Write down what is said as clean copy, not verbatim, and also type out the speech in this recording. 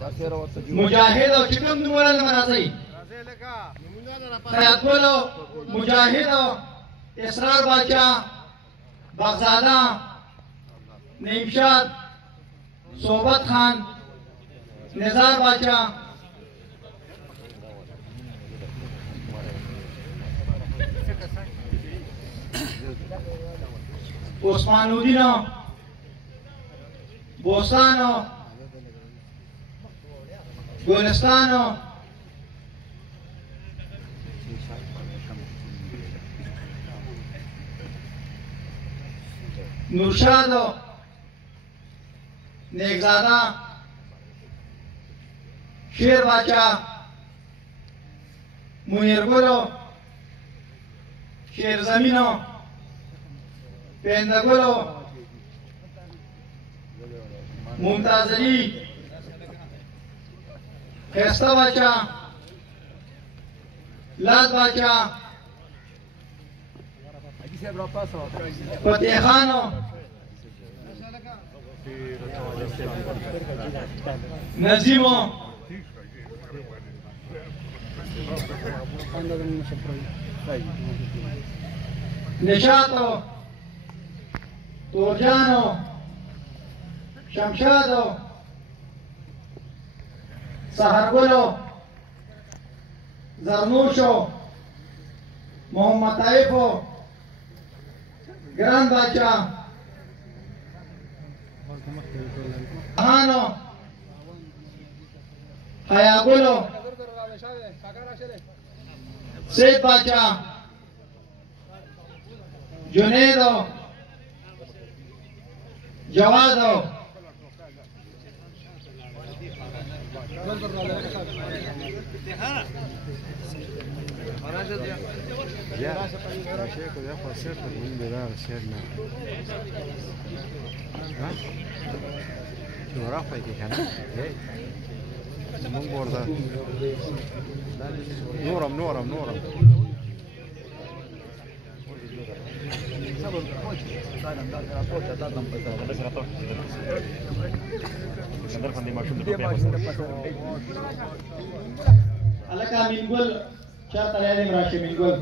مجاهد او چې کوم نومونه لمرازي خیات ګلو مجاهد اسرار باچا بغزاده نیمشاد صحبت خان نزار باچا عثمان الدین بوستان گلستان نورشاد نیکزاده شیر باچا منیرگلو شیر زمینو پیندگلو ممتاز علی خیسته باچا لاد باچا فتح خانو نظیمو نشاطو تورجانو شمشادو سحرگلو زرنوشو محمد طائفو گران باچا خانو حیاگلو سید باچا جنیدو جوادو نورم अलका मिंगुल चार तलायाने मराठी मिंगुल